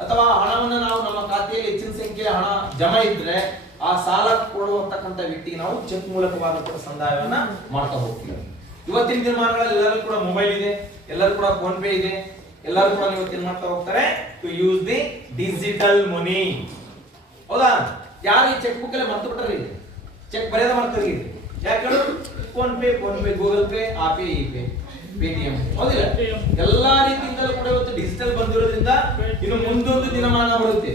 ಅಥವಾ ಹಣವನ್ನು ನಾವು ನಮ್ಮ ಖಾತೆಯಲ್ಲಿ ಹೆಚ್ಚಿನ ಸಂಖ್ಯೆಯ ಹಣ ಜಮಾ ಇದ್ರೆ ಆ ಸಾಲ ಕೊಡುವಂತಕ್ಕಂಥ ವ್ಯಕ್ತಿಗೆ ನಾವು ಚೆಕ್ ಮೂಲಕವಾದ ಸಂದಾಯವನ್ನ ಮಾಡ್ತಾ ಹೋಗ್ತೀವಿ. ಇವತ್ತಿನ ದಿನಮಾನಗಳಲ್ಲಿ ಎಲ್ಲರೂ ಕೂಡ ಮೊಬೈಲ್ ಇದೆ, ಎಲ್ಲರೂ ಕೂಡ ಫೋನ್ ಪೇ ಇದೆ, ಎಲ್ಲರೂ ಕೂಡ ಇವತ್ತಿನ ಮಾಡ್ತಾ ಹೋಗ್ತಾರೆ to use the digital money. ಹೌದಾ? ಯಾರು ಈ ಚೆಕ್ ಬುಕ್ ಅಲ್ಲಿ ಮರ್ತು ಬಿಟ್ಟರೆ ಚೆಕ್ ಬರೆಯದ ಮಾಡ್ತಾರೆ. ಯಾಕೆ? ಫೋನ್ ಪೇ, ಗೂಗಲ್ ಪೇ, ಆ ಪೇ, ಈ ಪೇ, ಪೇಟಿಎಂ, ಹೌದಿಲ್ಲ? ಎಲ್ಲಾ ರೀತಿಯಿಂದಲೂ ಕೂಡ ಇವತ್ತು ಡಿಜಿಟಲ್ ಬಂದಿರೋದ್ರಿಂದ ಇನ್ನು ಮುಂದೊಂದು ದಿನಮಾನ ಬರುತ್ತೆ.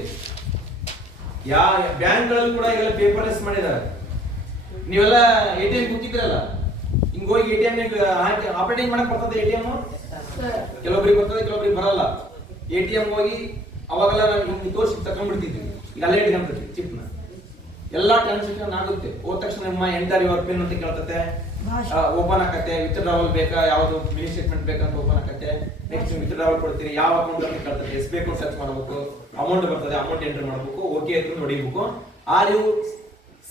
ಬ್ಯಾಂಕ್ಗಳಲ್ಲಿ ಕೂಡ ಈಗ ಪೇಪರ್ಲೆಸ್ ಮಾಡಿದ್ದಾರೆ. ನೀವೆಲ್ಲ ಎಟಿಎಂ ಕೂತಿದ್ರಲ್ಲ, ಹಿಂಗ ಹೋಗಿ ಎಟಿಎಂ ಆಪರೇಟಿಂಗ್ ಮಾಡಕ್ ಬರ್ತದೆ. ಎಟಿಎಂ ಕೆಲವೊಬ್ಬರಿಗೆ ಬರ್ತದೆ, ಕೆಲವೊಬ್ಬರಿಗೆ ಬರಲ್ಲ. ಎಟಿಎಂ ಹೋಗಿ ಅವಾಗೆಲ್ಲ ನಾವು ಹಿಂಗೆ ತೋರಿಸಿ ತಕೊಂಡ್ಬಿಡ್ತಿದ್ವಿ. ಈಗ ಅಲ್ಲೇ ಇಟ್ಕೊಂಡ್ಬಿಡ್ತೀವಿ ಚಿಪ್ನ. ಎಲ್ಲಾ ಟ್ರಾನ್ಸಾಕ್ಷನ್ ಆಗುತ್ತೆ. ಹೋದ ತಕ್ಷಣ ನಿಮ್ಮ ಎಂಟರ್ ಯುವರ್ ಪಿನ್ ಅಂತ ಕೇಳ್ತತೆ, ಓಪನ್ ಆಕತ್ತೆ. ವಿತ್ಡ್ರಾವಲ್ ಬೇಕಾ, ಯಾವುದು ಮಿನಿ ಸ್ಟೇಟ್ಮೆಂಟ್ ಬೇಕಂತ ಓಪನ್ ಆಕತ್ತೆ. ನೆಕ್ಸ್ಟ್ ವಿತ್ಡ್ರಾವಲ್ ಕೊಡ್ತೀರಿ, ಯಾವ ಅಕೌಂಟ್ ಅಂತ ಕೇಳ್ತದೆ, ಎಸ್ ಬಿ ಅಕೌಂಟ್ ಸರ್ಚ್ ಮಾಡಬೇಕು, ಅಮೌಂಟ್ ಬರ್ತದೆ, ಅಮೌಂಟ್ ಎಂಟರ್ ಮಾಡಬೇಕು, ಓಕೆ ಅಂತ ನೋಡಿಬೇಕು. Are you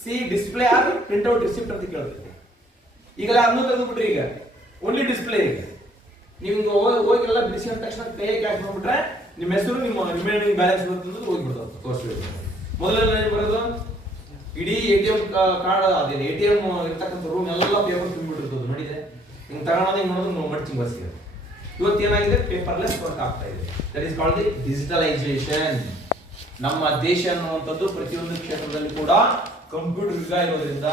see display or print out receipt ಅಂತ ಕೇಳ್ತದೆ. ಈಗಲ್ಲ ಅದನ್ನು ತೆಗೆದುಬಿಟ್ರಿ, ಈಗ ಓನ್ಲಿ ಡಿಸ್ಪ್ಲೇ. ಈಗ ನೀವು ಹೋಗಿ ಎಲ್ಲ ಬಿಡಿಸಿದ ತಕ್ಷಣ ಕೈ ಕ್ಯಾಶ್ ಮಾಡ್ಬಿಟ್ರೆ ನಿಮ್ಮ ಹೆಸರು, ನಿಮ್ಮ ರಿಮೈನಿಂಗ್ ಬ್ಯಾಲೆನ್ಸ್ ಬರ್ತದೆ, ಹೋಗ್ಬಿಡ್ತದೆ ತೋರಿಸ್ಬೇಕು. ಮೊದಲನೇ ಬರೋದು ಇಡೀ ಎಟಿಎಂ ಕಾರ್ಡ್, ಅದೇನು ಎಟಿಎಂ ಇರ್ತಕ್ಕಂಥ ರೂಮ್ ಎಲ್ಲ ಪೇಪರ್ ತುಂಬಿಟ್ಟಿರ್ತದೆ. ನೋಡಿದೆ, ಹಿಂಗೆ ತಗೊಳೋದು, ಹಿಂಗೆ ಮಾಡೋದು ಮಡ್ಚಿಂಗ್ ಬರ್ಸಿದೆ. ಇವತ್ತು ಏನಾಗಿದೆ, ಪೇಪರ್ಲೆಸ್ ವರ್ಕ್ ಆಗ್ತಾ ಇದೆ. That is called the digitalisation. ನಮ್ಮ ದೇಶ ಅನ್ನುವಂಥದ್ದು ಪ್ರತಿಯೊಂದು ಕ್ಷೇತ್ರದಲ್ಲಿ ಕೂಡ ಕಂಪ್ಯೂಟರ್ ಯುಗ ಇರೋದ್ರಿಂದ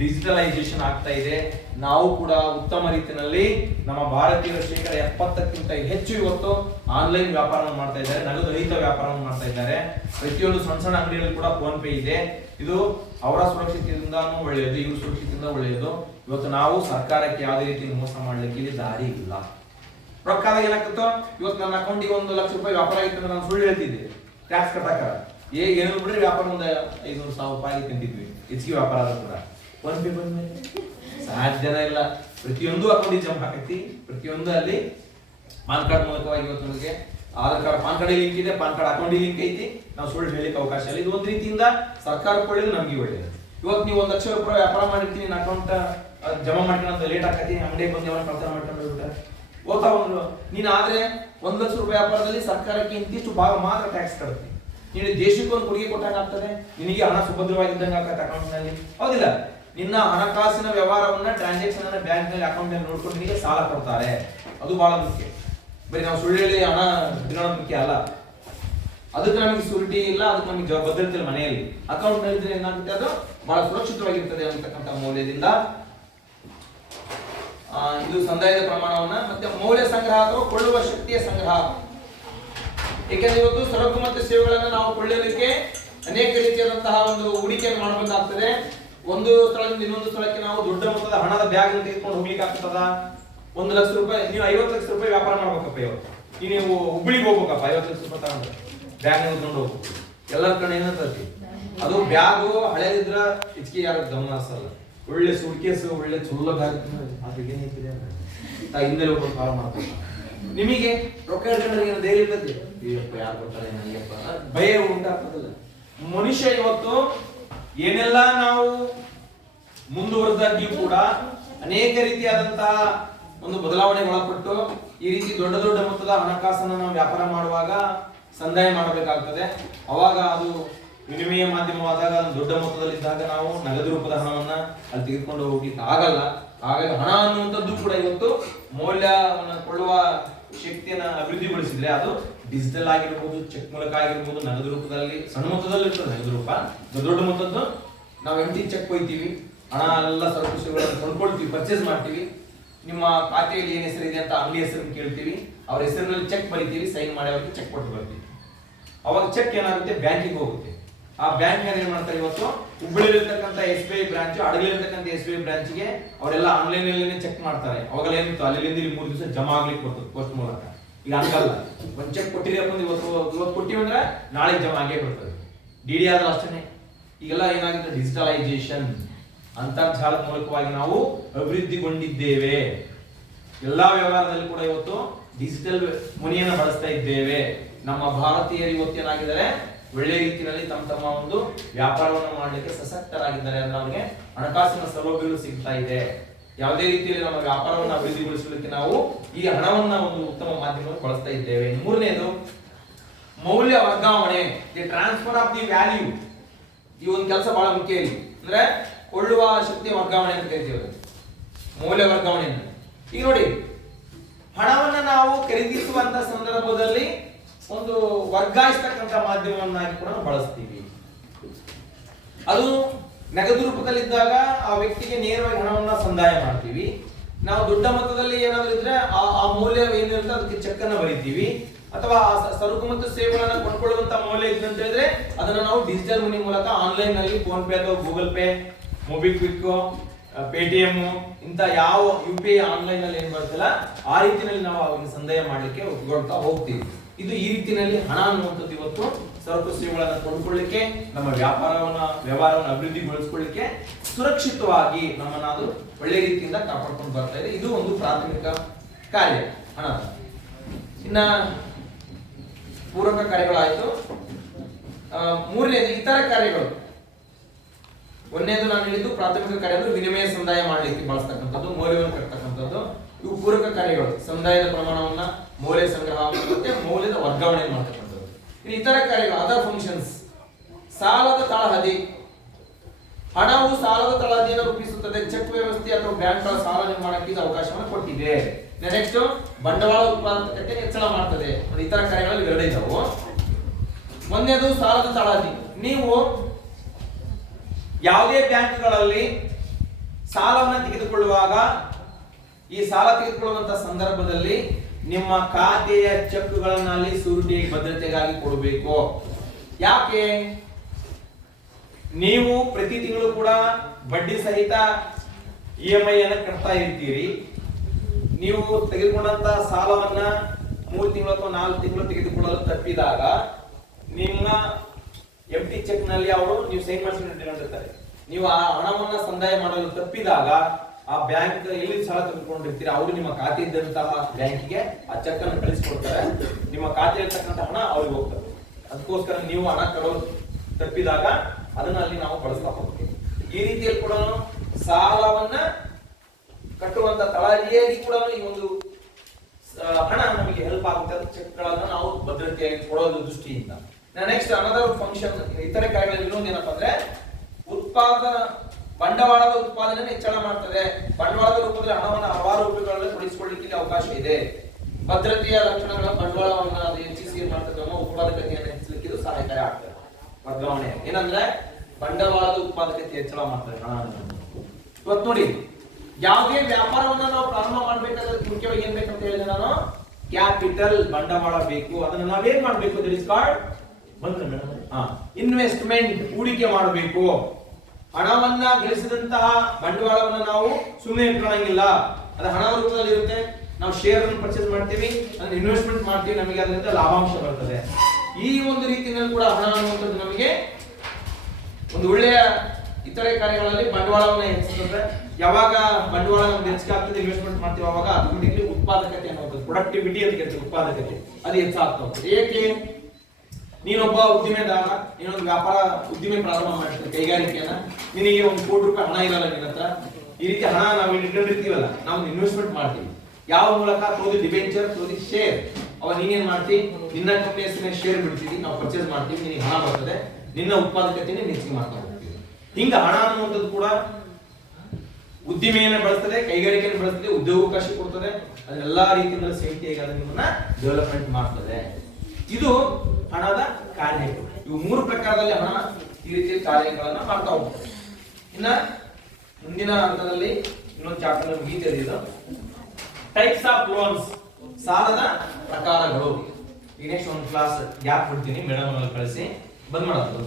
ಡಿಜಿಟಲೈಸೇಷನ್ ಆಗ್ತಾ ಇದೆ. ನಾವು ಕೂಡ ಉತ್ತಮ ರೀತಿಯಲ್ಲಿ ನಮ್ಮ ಭಾರತೀಯರ 70%ಕ್ಕಿಂತ ಹೆಚ್ಚು ಇವತ್ತು ಆನ್ಲೈನ್ ವ್ಯಾಪಾರವನ್ನು ಮಾಡ್ತಾ ಇದ್ದಾರೆ, ನಗದು ರಹಿತ ವ್ಯಾಪಾರವನ್ನು ಮಾಡ್ತಾ ಇದ್ದಾರೆ. ಪ್ರತಿಯೊಂದು ಸಣ್ಣ ಸಣ್ಣ ಅಂಗಡಿಯಲ್ಲಿ ಕೂಡ ಫೋನ್ ಪೇ ಇದೆ. ಇದು ಅವರ ಸುರಕ್ಷತೆಯಿಂದಾನು ಒಳ್ಳೆಯದು, ಇವ್ರ ಸುರಕ್ಷತೆಯಿಂದ ಒಳ್ಳೆಯದು. ಇವತ್ತು ನಾವು ಸರ್ಕಾರಕ್ಕೆ ಯಾವುದೇ ರೀತಿ ಮೋಸ ಮಾಡ್ಲಿಕ್ಕೆ ಇಲ್ಲಿ ದಾರಿ ಇಲ್ಲ. ರೊಕ್ಕದಾಗ ಏನಾಗ್ತೋ, ಇವತ್ತು ನನ್ನ ಅಕೌಂಟಿಗೆ 1 ಲಕ್ಷ ರೂಪಾಯಿ ವ್ಯಾಪಾರ ಆಗಿತ್ತು ಅಂದ್ರೆ ನಾನು ಸುಳ್ಳು ಹೇಳ್ತಿದ್ದೆ ಟ್ಯಾಕ್ಸ್ ಕಟ್ಟಾಕ. ಏನು ಬಿಡ್ರಿ, ವ್ಯಾಪಾರ ಒಂದು 500,000 ರೂಪಾಯಿ ತಿಂತಿದ್ವಿ, ಹೆಚ್ಚಿಗೆ ವ್ಯಾಪಾರ ಆದ ಕೂಡ. ಫೋನ್ ಪೇ ಬಂದ್ಮೇಲೆ ಸಾಧ್ಯನೇ ಇಲ್ಲ. ಪ್ರತಿಯೊಂದು ಅಕೌಂಟಿಗೆ ಜಮಾ ಹಾಕೈತಿ, ಪ್ರತಿಯೊಂದು ಅಲ್ಲಿ ಪಾನ್ ಕಾರ್ಡ್ ಮೂಲಕವಾಗಿ ಇವತ್ತು ನಮಗೆ Aadhaar card, PAN card link ಇದೆ, ಪಾನ್ ಕಾರ್ಡ್ ಅಕೌಂಟಿಗೆ ಲಿಂಕ್ ಐತಿ. ನಾವು ಸುಳ್ಳು ಹೇಳಲಿಕ್ಕೆ ಅವಕಾಶ ಇಲ್ಲ. ಇದು ಒಂದು ರೀತಿಯಿಂದ ಸರ್ಕಾರಕ್ಕೆ ಒಳ್ಳೇದು, ನಮ್ಗೆ ಒಳ್ಳೇದು. ಇವತ್ತು ನೀವು 1 ಲಕ್ಷ ರೂಪಾಯಿ ವ್ಯಾಪಾರ ಮಾಡಿರ್ತೀನಿ, ನನ್ನ ಅಕೌಂಟ್ ಜಮಾ ಮಾಡ್ಕೊಂಡು ಲೇಟ್ ಆಕತಿ, ಅಂಗಡಿಗೆ ಬಂದು ಯಾವ ಕೆಲಸ ಮಾಡ್ಕೊಂಡು ಹೋಗ್ಬಿಟ್ರೆ ಓದ್ತಾ ಬಂದ್ರು. ನೀನ್ ಆದ್ರೆ 1 ಲಕ್ಷ ರೂಪಾಯಿ ವ್ಯಾಪಾರದಲ್ಲಿ ಸರ್ಕಾರಕ್ಕೆ ಇಂತಿಷ್ಟು ಭಾಗ ಮಾತ್ರ ಟ್ಯಾಕ್ಸ್ ಕಟ್ತೀನಿ. ನೀನು ದೇಶಕ್ಕೆ ಒಂದು ಕೊಡುಗೆ ಕೊಟ್ಟಾಗ ಆಗ್ತದೆ, ನಿನಗೆ ಹಣ ಸುಭದ್ರವಾಗಿದ್ದಂಗೆ ಆಗ್ತದೆ ಅಕೌಂಟ್ ನಲ್ಲಿ, ಹೌದಿಲ್ಲ? ನಿನ್ನ ಹಣಕಾಸಿನ ವ್ಯವಹಾರವನ್ನ, ಟ್ರಾನ್ಸಾಕ್ಷನ್ ಅನ್ನ ಬ್ಯಾಂಕ್ ನಲ್ಲಿ ಅಕೌಂಟ್ ನಲ್ಲಿ ನೋಡ್ಕೊಂಡು ನಿನಗೆ ಸಾಲ ಕೊಡ್ತಾರೆ. ಅದು ಬಹಳ ಮುಖ್ಯ. ಬರೀ ನಾವು ಸುಳ್ಳು ಹೇಳಿ ಹಣ ಇಡೋದು ಮುಖ್ಯ ಅಲ್ಲ. ಅದಕ್ಕೆ ನಮಗೆ ಸೂರಿಟಿ ಇಲ್ಲ, ಅದಕ್ಕೆ ನಮಗೆ ಭದ್ರತೆ ಇಲ್ಲ. ಮನೆಯಲ್ಲಿ ಅಕೌಂಟ್ ನಲ್ಲಿ ಏನಾಗುತ್ತೆ, ಅದು ಬಹಳ ಸುರಕ್ಷಿತವಾಗಿರ್ತದೆ ಅಂತಕ್ಕಂಥ ಮೌಲ್ಯದಿಂದ ಇದು ಸಂದಾಯದ ಪ್ರಮಾಣವನ್ನ. ಮತ್ತೆ ಮೌಲ್ಯ ಸಂಗ್ರಹ ಅಥವಾ ಕೊಳ್ಳುವ ಶಕ್ತಿಯ ಸಂಗ್ರಹ. ಏಕೆಂದ್ರೆ ಇವತ್ತು ಸರಕು ಮತ್ತು ಸೇವೆಗಳನ್ನು ನಾವು ಕೊಳ್ಳಲಿಕ್ಕೆ ಅನೇಕ ರೀತಿಯಾದಂತಹ ಒಂದು ಹೂಡಿಕೆಯನ್ನು ಮಾಡಬೇಕಾಗ್ತದೆ. ಒಂದು ಸ್ಥಳದಿಂದ ಇನ್ನೊಂದು ಸ್ಥಳಕ್ಕೆ ನಾವು ದೊಡ್ಡ ಮೊತ್ತದ ಹಣದ ಬ್ಯಾಗ್ ತೆಗೆದುಕೊಂಡು ಹೋಗ್ಲಿಕ್ಕೆ ಆಗ್ತದ. 1 ಲಕ್ಷ ರೂಪಾಯಿ, ನೀವು 50 ಲಕ್ಷ ರೂಪಾಯಿ ವ್ಯಾಪಾರ ಮಾಡ್ಬೇಕಪ್ಪ. ಇವತ್ತು ನೀವು ಹುಬ್ಳಿಗೆ ಹೋಗ್ಬೇಕಪ್ಪ, 50 ಲಕ್ಷ ರೂಪಾಯಿ ತಗೊಂಡು ಬ್ಯಾಗ್ ತಗೊಂಡು ಹೋಗ್ಬೇಕು. ಎಲ್ಲರ ಕಡೆ ಏನಂತ ಅದು ಬ್ಯಾಗು ಹಳೆದಿದ್ರ ಹೆಚ್ಚಿಗೆ ಯಾರು ಗಮನ ಹರಿಸಲ್ಲ. ಒಳ್ಳೆ ಸೂಟ್ಕೇಸ್ ಒಳ್ಳೆ ಚುಲ್ಲಗ ಅದಕ್ಕೆ ಏನೈತಿದೆ ಹಿಂದೆ ಒಬ್ಬರು ಕಾಲ್ ಮಾಡ್ತಾರೆ. ನಿಮಗೆ ರೊಕ್ಕ ಹಿಡ್ಕೊಂಡ್ರೆ ಏನೋ ಧೈರ್ಯ ಇರ್ತದೆ, ಅಯ್ಯಪ್ಪ ಯಾರು ಬರ್ತಾರೆ ನನಗಪ್ಪ ಭಯ ಉಂಟಾಗ್ತದಲ್ಲ. ಮನುಷ್ಯ ಇವತ್ತು ಏನೆಲ್ಲ ನಾವು ಮುಂದುವರೆದಾಗ್ಯೂ ಕೂಡ ಅನೇಕ ರೀತಿಯಾದಂತಹ ಒಂದು ಬದಲಾವಣೆಗೆ ಒಳಪಟ್ಟು ಈ ರೀತಿ ದೊಡ್ಡ ದೊಡ್ಡ ಮೊತ್ತದ ಹಣಕಾಸನ್ನು ನಾವು ವ್ಯಾಪಾರ ಮಾಡುವಾಗ ಸಂದಾಯ ಮಾಡಬೇಕಾಗ್ತದೆ. ಅವಾಗ ಅದು ವಿನಿಮಯ ಮಾಧ್ಯಮವಾದಾಗ ದೊಡ್ಡ ಮೊತ್ತದಲ್ಲಿದ್ದಾಗ ನಾವು ನಗದು ರೂಪದ ಹಣವನ್ನ ಅಲ್ಲಿ ತೆಗೆದುಕೊಂಡು ಹೋಗ್ಲಿಕ್ಕೆ ಆಗಲ್ಲ. ಹಾಗಾಗಿ ಹಣ ಅನ್ನುವಂಥದ್ದು ಕೂಡ ಇವತ್ತು ಮೌಲ್ಯವನ್ನು ಕೊಳ್ಳುವ ಶಕ್ತಿಯನ್ನ ಅಭಿವೃದ್ಧಿಗೊಳಿಸಿದ್ರೆ ಅದು ಡಿಜಿಟಲ್ ಆಗಿರ್ಬೋದು, ಚೆಕ್ ಮೂಲಕ ಆಗಿರ್ಬೋದು, ನಗದು ರೂಪದಲ್ಲಿ ಸಣ್ಣ ಮೊತ್ತದಲ್ಲಿ ಇರ್ತದೆ ನಗದು ರೂಪ. ದೊಡ್ಡ ಮೊತ್ತದ್ದು ನಾವು ಎಂಟಿ ಚೆಕ್ ಒಯ್ತೀವಿ, ಹಣ ಎಲ್ಲ ಸರಕುಗಳನ್ನು ಕೊಂಡ್ಕೊಳ್ತೀವಿ, ಪರ್ಚೇಸ್ ಮಾಡ್ತೀವಿ. ನಿಮ್ಮ ಖಾತೆಯಲ್ಲಿ ಏನ್ ಹೆಸರಿದೆ ಅಂತ ಅಂಗಡಿ ಹೆಸರನ್ನು ಕೇಳ್ತೀವಿ, ಅವ್ರ ಹೆಸರಿನಲ್ಲಿ ಚೆಕ್ ಬರಿತೀವಿ, ಸೈನ್ ಮಾಡಿ ಅವ್ರಿಗೆ ಚೆಕ್ ಕೊಟ್ಟು ಬರ್ತೀವಿ. ಅವಾಗ ಚೆಕ್ ಏನಾಗುತ್ತೆ, ಬ್ಯಾಂಕಿಗೆ ಹೋಗುತ್ತೆ. ಆ ಬ್ಯಾಂಕ್ ಏನ್ ಮಾಡ್ತಾರೆ, ಇವತ್ತು ಹುಬ್ಬಳ್ಳಿಲಿರ್ತಕ್ಕಂಥ SBI ಬ್ರಾಂಚ್, ಅಡಗಲಿರ್ತಕ್ಕಂಥ SBI ಬ್ರಾಂಚ್ಗೆ ಅವರೆಲ್ಲ ಆನ್ಲೈನ್ ಅಲ್ಲೇ ಚೆಕ್ ಮಾಡ್ತಾರೆ. ಅವಾಗೆಲ್ಲ ಏನಿತ್ತು, ಅಲ್ಲಿಂದ ಇಲ್ಲಿ 3 ದಿವಸ ಜಮಾ ಆಗ್ಲಿಕ್ಕೆ ಬರ್ತದೆ ಪೋಸ್ಟ್ ಮೂಲಕ. ಈಗ ಹಂಗಲ್ಲ, ಒಂದ್ ಚೆಕ್ ಕೊಟ್ಟಿರಪ್ಪ ಇವತ್ತು ಕೊಟ್ಟಿವಿ ಅಂದ್ರೆ ನಾಳೆ ಜಮಾ ಆಗೇ ಬರ್ತದೆ. DD ಆದ್ರೂ ಅಷ್ಟೇ. ಈಗೆಲ್ಲ ಏನಾಗುತ್ತೆ, ಡಿಜಿಟಲೈಸೇಷನ್, ಅಂತರ್ಜಾಲದ ಮೂಲಕವಾಗಿ ನಾವು ಅಭಿವೃದ್ಧಿಗೊಂಡಿದ್ದೇವೆ. ಎಲ್ಲಾ ವ್ಯವಹಾರದಲ್ಲಿ ಕೂಡ ಇವತ್ತು ಡಿಜಿಟಲ್ ಮನಿಯನ್ನು ಬಳಸ್ತಾ ಇದ್ದೇವೆ. ನಮ್ಮ ಭಾರತೀಯರು ಇವತ್ತೇನಾಗಿದ್ದಾರೆ, ಒಳ್ಳೆ ರೀತಿಯಲ್ಲಿ ತಮ್ಮ ಒಂದು ವ್ಯಾಪಾರವನ್ನು ಮಾಡಲಿಕ್ಕೆ ಸಶಕ್ತರಾಗಿದ್ದಾರೆ. ಅಂದ್ರೆ ಅವರಿಗೆ ಹಣಕಾಸಿನ ಸೌಲಭ್ಯಗಳು ಸಿಗ್ತಾ ಇದೆ. ಯಾವುದೇ ರೀತಿಯಲ್ಲಿ ನಮ್ಮ ವ್ಯಾಪಾರವನ್ನು ಅಭಿವೃದ್ಧಿಗೊಳಿಸಲಿಕ್ಕೆ ನಾವು ಈ ಹಣವನ್ನ ಒಂದು ಉತ್ತಮ ಮಾಧ್ಯಮವನ್ನು ಬಳಸ್ತಾ ಇದ್ದೇವೆ. ಮೂರನೇದು ಮೌಲ್ಯ ವರ್ಗಾವಣೆ, the transfer of the value. ಈ ಒಂದು ಕೆಲಸ ಬಹಳ ಮುಖ್ಯ ಇಲ್ಲಿ. ಅಂದ್ರೆ ಕೊಳ್ಳುವ ಶಕ್ತಿ ವರ್ಗಾವಣೆ ಅಂತ ಕರಿತೀವಿ, ಮೌಲ್ಯ ವರ್ಗಾವಣೆ. ಈಗ ನೋಡಿ, ಹಣವನ್ನ ನಾವು ಖರೀದಿಸುವಂತ ಸಂದರ್ಭದಲ್ಲಿ ಒಂದು ವರ್ಗಾಯಿಸ್ತಕ್ಕಂಥ ಮಾಧ್ಯಮವನ್ನಾಗಿ ಕೂಡ ಬಳಸ್ತೀವಿ. ಅದು ನಗದು ರೂಪದಲ್ಲಿದ್ದಾಗ ಆ ವ್ಯಕ್ತಿಗೆ ನೇರವಾಗಿ ಹಣವನ್ನ ಸಂದಾಯ ಮಾಡ್ತೀವಿ. ನಾವು ದೊಡ್ಡ ಮೊತ್ತದಲ್ಲಿ ಏನಾದ್ರೂ ಇದ್ರೆ ಆ ಮೌಲ್ಯ ಏನಿರುತ್ತೆ ಅದಕ್ಕೆ ಚೆಕ್ ಅನ್ನ ಬರೀತೀವಿ. ಅಥವಾ ಸರಕು ಮತ್ತು ಸೇವೆಗಳನ್ನ ಕೊಂಡ್ಕೊಳ್ಳುವಂತ ಮೌಲ್ಯ ಇದೆ ಅಂತ ಹೇಳಿದ್ರೆ ಅದನ್ನ ನಾವು ಡಿಜಿಟಲ್ ಮನಿ ಮೂಲಕ ಆನ್ಲೈನ್ ನಲ್ಲಿ ಫೋನ್ ಪೇ ಅಥವಾ ಗೂಗಲ್ ಪೇ, ಮೊಬಿಕ್ವಿಕ್, ಪೇಟಿಎಂ ಇಂತ ಯಾವ UPI ಆನ್ಲೈನ್ ಅಲ್ಲಿ ಏನ್ ಬರ್ತಲ್ಲ ಆ ರೀತಿಯಲ್ಲಿ ನಾವು ಅವರಿಗೆ ಸಂದಾಯ ಮಾಡ್ಲಿಕ್ಕೆ ಒಪ್ಪಿಕೊಳ್ತಾ ಹೋಗ್ತೀವಿ. ಇದು ಈ ರೀತಿಯಲ್ಲಿ ಹಣ ಅನ್ನುವಂಥದ್ದು ಇವತ್ತು ಸರಕು ಸೇವೆಗಳನ್ನು ಕೊಂಡ್ಕೊಳ್ಳಿಕ್ಕೆ, ನಮ್ಮ ವ್ಯವಹಾರವನ್ನು ಅಭಿವೃದ್ಧಿಗೊಳಿಸಿಕೊಳ್ಳಿಕ್ಕೆ ಸುರಕ್ಷಿತವಾಗಿ ನಮ್ಮನ್ನ ಅದು ಒಳ್ಳೆ ರೀತಿಯಿಂದ ಕಾಪಾಡ್ಕೊಂಡು ಬರ್ತಾ ಇದೆ. ಇದು ಒಂದು ಪ್ರಾಥಮಿಕ ಕಾರ್ಯ ಹಣ. ಇನ್ನ ಪೂರಕ ಕಾರ್ಯಗಳಾಯ್ತು. ಮೂರನೇದು ಇತರ ಕಾರ್ಯಗಳು. ಒಂದನೇದು ನಾನು ಹೇಳಿದ್ದು ಪ್ರಾಥಮಿಕ ಕಾರ್ಯ ಅಂದ್ರೆ ವಿನಿಮಯ ಸಂದಾಯ ಮಾಡಲಿಕ್ಕೆ ಬಳಸ್ತಕ್ಕಂಥದ್ದು, ಮೌಲ್ಯವನ್ನು ಕಟ್ಟತಕ್ಕಂಥದ್ದು. ಇವು ಪೂರಕ ಕಾರ್ಯಗಳು, ಸಂದಾಯದ ಪ್ರಮಾಣವನ್ನ, ಮೌಲ್ಯ ಸಂಗ್ರಹ ಮತ್ತೆ ಮೌಲ್ಯದ ವರ್ಗಾವಣೆ ಮಾಡತಕ್ಕಂಥದ್ದು. ಇನ್ನು ಇತರ ಕಾರ್ಯಗಳು, ಅದರ್ ಫಂಕ್ಷನ್ಸ್. ಸಾಲದ ತಳಹದಿ. ಹಣವು ಸಾಲದ ತಳಹದಿಯನ್ನು ರೂಪಿಸುತ್ತದೆ. ಚೆಕ್ ವ್ಯವಸ್ಥೆ ಅಥವಾ ಬ್ಯಾಂಕ್ಗಳ ಸಾಲ ನಿರ್ಮಾಣಕ್ಕೆ ಇದು ಅವಕಾಶವನ್ನು ಕೊಟ್ಟಿದೆ. ನೆಕ್ಸ್ಟ್ ಬಂಡವಾಳ ಉತ್ಪಾದಕತೆ ಹೆಚ್ಚಳ ಮಾಡ್ತದೆ. ಇತರ ಕಾರ್ಯಗಳಲ್ಲಿ ಎರಡೇ ಇದಾವು. ಒಂದನೇದು ಸಾಲದ ತಳಹದಿ. ನೀವು ಯಾವುದೇ ಬ್ಯಾಂಕ್ಗಳಲ್ಲಿ ಸಾಲವನ್ನು ತೆಗೆದುಕೊಳ್ಳುವಾಗ ಈ ಸಾಲ ತೆಗೆದುಕೊಳ್ಳುವಂತ ಸಂದರ್ಭದಲ್ಲಿ ನಿಮ್ಮ ಖಾತೆಯ ಚೆಕ್ಗಳಲ್ಲಿ ಸೂರಿಟಿ ಭದ್ರತೆಗಾಗಿ ಕೊಡಬೇಕು. ಯಾಕೆ? ನೀವು ಪ್ರತಿ ತಿಂಗಳು ಕೂಡ ಬಡ್ಡಿ ಸಹಿತ EMI ಅನ್ನು ಕಟ್ತಾ ಇರ್ತೀರಿ. ನೀವು ತೆಗೆದುಕೊಂಡಂತ ಸಾಲವನ್ನ 3 ತಿಂಗಳು ಅಥವಾ 4 ತಿಂಗಳು ತೆಗೆದುಕೊಳ್ಳಲು ತಪ್ಪಿದಾಗ ನಿಮ್ಮ ಎಂಟಿ ಚೆಕ್ ನಲ್ಲಿ ಅವರು ನೀವು ಸೈನ್ ಮಾಡಿಸಿಕೊಂಡಿರ್ತಾರೆ. ನೀವು ಆ ಹಣವನ್ನ ಸಂದಾಯ ಮಾಡಲು ತಪ್ಪಿದಾಗ ಆ ಬ್ಯಾಂಕ್ ಎಲ್ಲಿ ಸಾಲ ತೆಗೆದುಕೊಂಡಿರ್ತೀರಿ ಅವರು ನಿಮ್ಮ ಖಾತೆ ಇದ್ದಂತಹ ಬ್ಯಾಂಕಿಗೆ ಆ ಚೆಕ್ ಅನ್ನು ಕಳಿಸಿಕೊಡ್ತಾರೆ. ನಿಮ್ಮ ಖಾತೆ ಇರ್ತಕ್ಕಂಥ ಹಣ ಅವ್ರಿಗೆ ಹೋಗ್ತದೆ. ಅದಕ್ಕೋಸ್ಕರ ನೀವು ಹಣ ಕೊಡೋದು ತಪ್ಪಿದಾಗ ಅದನ್ನ ಅಲ್ಲಿ ನಾವು ಬಳಸ್ತಾ ಹೋಗ್ತೀವಿ. ಈ ರೀತಿಯಲ್ಲಿ ಕೂಡ ಸಾಲವನ್ನ ಕಟ್ಟುವಂತ ತಳಹದಿಯಾಗಿ ಕೂಡ ಈ ಒಂದು ಹಣ ನಮಗೆ ಹೆಲ್ಪ್ ಆಗುತ್ತೆ. ಚೆಕ್ ಗಳನ್ನ ನಾವು ಭದ್ರತೆಯಾಗಿ ಕೊಡೋದು ದೃಷ್ಟಿಯಿಂದ. ನೆಕ್ಸ್ಟ್ ಅನದರ್ ಫಂಕ್ಷನ್, ಇತರೆ ಕಾರ್ಯಗಳಲ್ಲಿ ಇನ್ನೊಂದು ಏನಪ್ಪಾ ಅಂದ್ರೆ ಬಂಡವಾಳದ ಉತ್ಪಾದನೆ ಹೆಚ್ಚಳ ಮಾಡ್ತದೆ. ಬಂಡವಾಳದ ರೂಪದಲ್ಲಿ ಹಣವನ್ನು ಹಲವಾರು ರೂಪಗಳಲ್ಲಿ ತೊಡಗಿಸಿಕೊಳ್ಳಲಿಕ್ಕೆ ಅವಕಾಶ ಇದೆ. ಭದ್ರತೆಯ ಲಕ್ಷಣಗಳ ಬಂಡವಾಳವನ್ನು ಅದು ಹೆಚ್ಚಿಸಿ ಮಾಡ್ತದೆ, ಉತ್ಪಾದಕತೆಯನ್ನು ಹೆಚ್ಚಿಸಲಿಕ್ಕೆ ಇದು ಸಹಾಯಕಾರಿ ಆಗ್ತದೆ. ವರ್ಗಾವಣೆ ಏನಂದ್ರೆ ಬಂಡವಾಳದ ಉತ್ಪಾದಕತೆ ಹೆಚ್ಚಳ ಮಾಡ್ತದೆ ಹಣ. ಇವತ್ತು ನೋಡಿ, ಯಾವುದೇ ವ್ಯಾಪಾರವನ್ನ ನಾವು ಪ್ರಾರಂಭ ಮಾಡ್ಬೇಕಾದ್ರೆ ಮುಖ್ಯವಾಗಿ ಏನ್ ಬೇಕಂತ ಹೇಳಿದ್ರೆ ನಾನು ಕ್ಯಾಪಿಟಲ್ ಬಂಡವಾಳ ಬೇಕು. ಅದನ್ನ ನಾವೇನ್ ಮಾಡ್ಬೇಕು? ದಟ್ ಇಸ್ ಕಾಲ್ಡ್ ಇನ್ವೆಸ್ಟ್ಮೆಂಟ್, ಹೂಡಿಕೆ ಮಾಡಬೇಕು. ಹಣವನ್ನ ಗಳಿಸಿದಂತಹ ಬಂಡವಾಳವನ್ನ ನಾವು ಸುಮ್ಮನೆ ಇಟ್ಕೊಳ್ಳಂಗಿಲ್ಲ. ಅದು ಹಣದ ರೂಪದಲ್ಲಿ ಇರುತ್ತೆ. ನಾವು ಶೇರ್ ಅನ್ನು ಪರ್ಚೇಸ್ ಮಾಡ್ತೀವಿ, ಅದನ್ನ ಇನ್ವೆಸ್ಟ್ಮೆಂಟ್ ಮಾಡ್ತೀವಿ, ನಮಗೆ ಅದರಿಂದ ಲಾಭಾಂಶ ಬರ್ತದೆ. ಈ ಒಂದು ರೀತಿಯಲ್ಲಿ ಕೂಡ ಹಣ ಅನ್ನುವಂಥದ್ದು ನಮಗೆ ಒಂದು ಒಳ್ಳೆಯ ಇತರೆ ಕಾರ್ಯಗಳಲ್ಲಿ ಬಂಡವಾಳವನ್ನು ಹೆಚ್ಚಿಸುತ್ತದೆ. ಯಾವಾಗ ಬಂಡವಾಳ ನಮ್ಗೆ ಹೆಚ್ಚಿಗೆ ಆಗ್ತದೆ, ಇನ್ವೆಸ್ಟ್ಮೆಂಟ್ ಮಾಡ್ತೀವಿ, ಅವಾಗ ಆಟೋಮೆಟಿಕ್ಲಿ ಉತ್ಪಾದಕತೆ ಅನ್ನೋದು ಪ್ರೊಡಕ್ಟಿವಿಟಿ ಅಂತ ಕರಿತೀವಿ, ಉತ್ಪಾದಕತೆ ಅದು ಹೆಚ್ಚಾಗ್ತಾ ಹೋಗ್ತದೆ. ಏಕೆ? ನೀನೊಬ್ಬ ಉದ್ದಿಮೆದಾರ, ನೀನೊಂದು ವ್ಯಾಪಾರ ಉದ್ದಿಮೆ ಪ್ರಾರಂಭ ಮಾಡ್ತೀವಿ, ಕೈಗಾರಿಕೆಯನ್ನ, ನಿನಗೆ 1 ಕೋಟಿ ರೂಪಾಯಿ ಹಣ ಇರಲ್ಲ ನಿನ್ನ ಹತ್ರ. ಈ ರೀತಿ ಹಣ ನಾವು ಇಟ್ಕೊಂಡಿರ್ತೀವಲ್ಲ, ನಾವು ಇನ್ವೆಸ್ಟ್ಮೆಂಟ್ ಮಾಡ್ತೀವಿ. ಯಾವ ಮೂಲಕ? Through the debenture, through the share. ಅವಾಗ ನೀನೇನ್ ಮಾಡ್ತೀವಿ, ನಿನ್ನ ಕಂಪನಿ ಹೆಸರಿನ ಶೇರ್ ಬಿಡ್ತೀವಿ, ನಾವು ಪರ್ಚೇಸ್ ಮಾಡ್ತೀವಿ, ನಿನಗೆ ಹಣ ಬರ್ತದೆ, ನಿನ್ನ ಉತ್ಪಾದಕತೆನೇ ಹೆಚ್ಚಿಗೆ ಮಾಡ್ತಾ ಹೋಗ್ತೀವಿ. ಹಿಂಗ ಹಣ ಅನ್ನುವಂಥದ್ದು ಕೂಡ ಉದ್ದಿಮೆಯನ್ನು ಬಳಸ್ತದೆ, ಕೈಗಾರಿಕೆಯನ್ನು ಬಳಸ್ತದೆ, ಉದ್ಯೋಗಾವಕಾಶ ಕೊಡ್ತದೆ, ಅದೆಲ್ಲಾ ರೀತಿಯಿಂದ ಸೇಫ್ಟಿಯಾಗಿ ಅದನ್ನ ನಿಮ್ಮನ್ನ ಡೆವಲಪ್ಮೆಂಟ್ ಮಾಡ್ತದೆ. ಇದು ಹಣದ ಕಾರ್ಯಗಳು. ಇವು 3 ಪ್ರಕಾರದಲ್ಲಿ ಹಣ ಈ ರೀತಿಯ ಕಾರ್ಯಗಳನ್ನ ಮಾಡ್ತಾ ಹೋಗ್ತದೆ. ಇನ್ನ ಮುಂದಿನ ಹಂತದಲ್ಲಿ ಇನ್ನೊಂದು ಚಾಪ್ಟರ್ ಮುಗಿತದೆ. ಇದು ಟೈಪ್ಸ್ ಆಫ್ ಲೋನ್ಸ್, ಸಾಲದ ಪ್ರಕಾರಗಳು. ಈ ನೆಕ್ಸ್ಟ್ ಒಂದು ಕ್ಲಾಸ್ ಗ್ಯಾಪ್ ಬಿಡ್ತೀನಿ, ಮೇಡಮ್ ಕಳಿಸಿ ಬಂದ್ ಮಾಡೋದು.